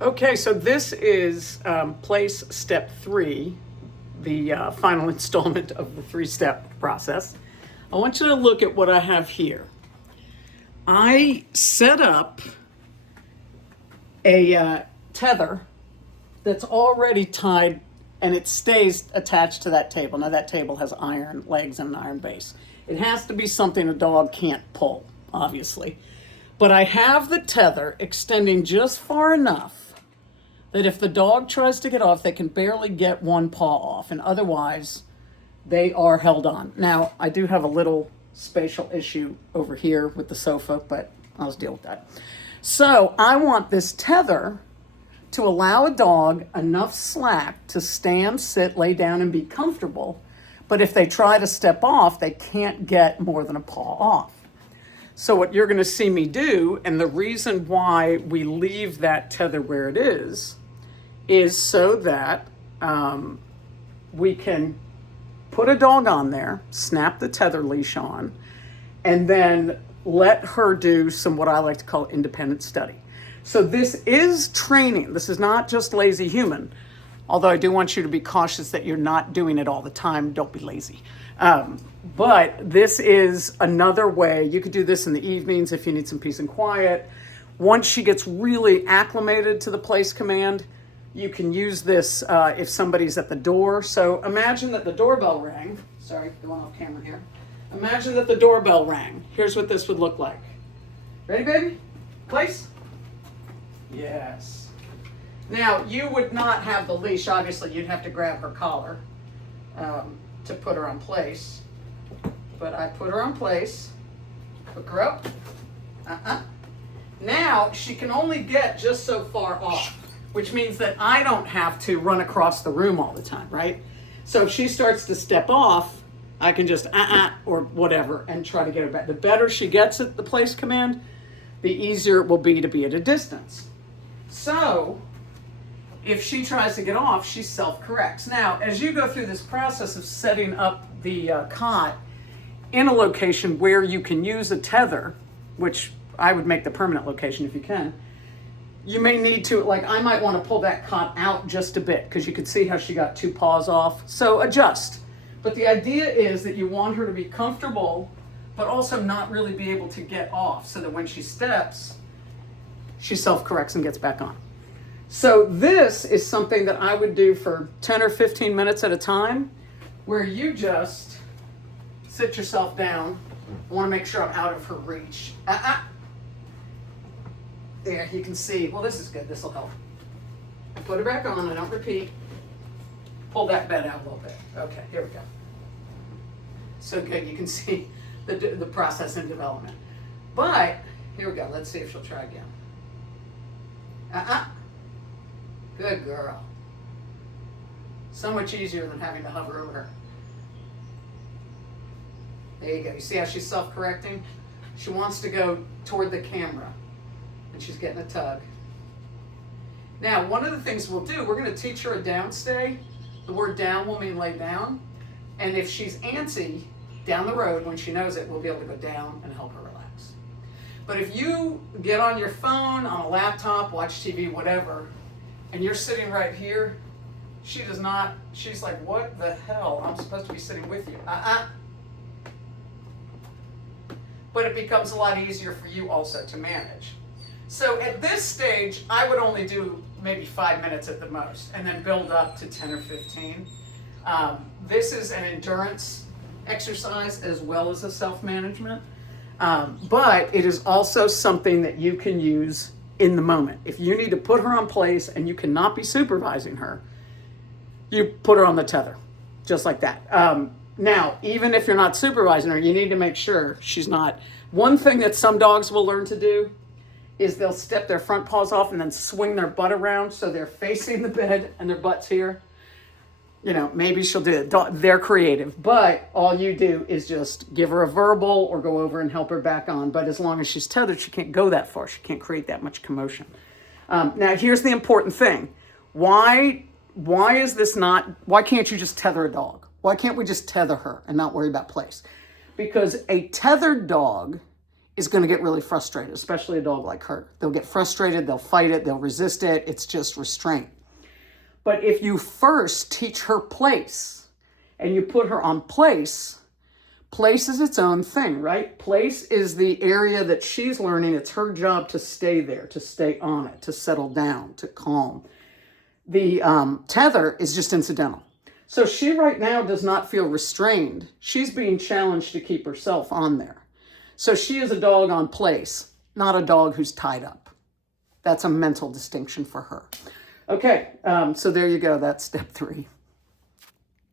Okay, so this is place step 3, the final installment of the 3-step process. I want you to look at what I have here. I set up a tether that's already tied and it stays attached to that table. Now that table has iron legs and an iron base. It has to be something a dog can't pull, obviously. But I have the tether extending just far enough that if the dog tries to get off, they can barely get one paw off, and otherwise they are held on. Now, I do have a little spatial issue over here with the sofa, but I'll just deal with that. So I want this tether to allow a dog enough slack to stand, sit, lay down, and be comfortable. But if they try to step off, they can't get more than a paw off. So what you're going to see me do, and the reason why we leave that tether where it is so that we can put a dog on there, snap the tether leash on, and then let her do some what I like to call independent study. So this is training. This is not just lazy human, although I do want you to be cautious that you're not doing it all the time. Don't be lazy. But this is another way. You could do this in the evenings if you need some peace and quiet. Once she gets really acclimated to the place command, you can use this if somebody's at the door. So imagine that the doorbell rang. Sorry, going off camera here. Imagine that the doorbell rang. Here's what this would look like. Ready, baby? Place? Yes. Now, you would not have the leash. Obviously, you'd have to grab her collar to put her on place. But I put her on place, hook her up. Now, she can only get just so far off, which means that I don't have to run across the room all the time, right? So if she starts to step off, I can just or whatever and try to get her back. The better she gets at the place command, the easier it will be to be at a distance. So if she tries to get off, she self-corrects. Now, as you go through this process of setting up the cot in a location where you can use a tether, which I would make the permanent location if you can, you may need to, like I might want to pull that cot out just a bit because you could see how she got 2 paws off. So adjust. But the idea is that you want her to be comfortable, but also not really be able to get off so that when she steps, she self-corrects and gets back on. So this is something that I would do for 10 or 15 minutes at a time, where you just sit yourself down. I want to make sure I'm out of her reach. There, you can see. Well, this is good. This will help. I put her back on. I don't repeat. Pull that bed out a little bit. Okay, here we go. So good. You can see the process and development. But here we go. Let's see if she'll try again. Good girl. So much easier than having to hover over her. There you go. You see how she's self-correcting? She wants to go toward the camera, and she's getting a tug. Now, one of the things we'll do, we're going to teach her a down stay. The word down will mean lay down. And if she's antsy, down the road, when she knows it, we'll be able to go down and help her relax. But if you get on your phone, on a laptop, watch TV, whatever, and you're sitting right here, she does not, she's like, what the hell? I'm supposed to be sitting with you. But it becomes a lot easier for you also to manage. So at this stage, I would only do maybe 5 minutes at the most, and then build up to 10 or 15. This is an endurance exercise as well as a self-management, but it is also something that you can use in the moment. If you need to put her on place and you cannot be supervising her, you put her on the tether, just like that. Now, even if you're not supervising her, you need to make sure she's not. One thing that some dogs will learn to do is they'll step their front paws off and then swing their butt around so they're facing the bed and their butt's here. You know, maybe she'll do it. They're creative, but all you do is just give her a verbal or go over and help her back on. But as long as she's tethered, she can't go that far. She can't create that much commotion. Now, here's the important thing. Why is this not, why can't you just tether a dog? Why can't we just tether her and not worry about place? Because a tethered dog is going to get really frustrated, especially a dog like her. They'll get frustrated, they'll fight it, they'll resist it. It's just restraint. But if you first teach her place and you put her on place, place is its own thing, right? Place is the area that she's learning. It's her job to stay there, to stay on it, to settle down, to calm. The tether is just incidental. So she right now does not feel restrained. She's being challenged to keep herself on there. So she is a dog on place, not a dog who's tied up. That's a mental distinction for her. Okay, so there you go. That's step 3.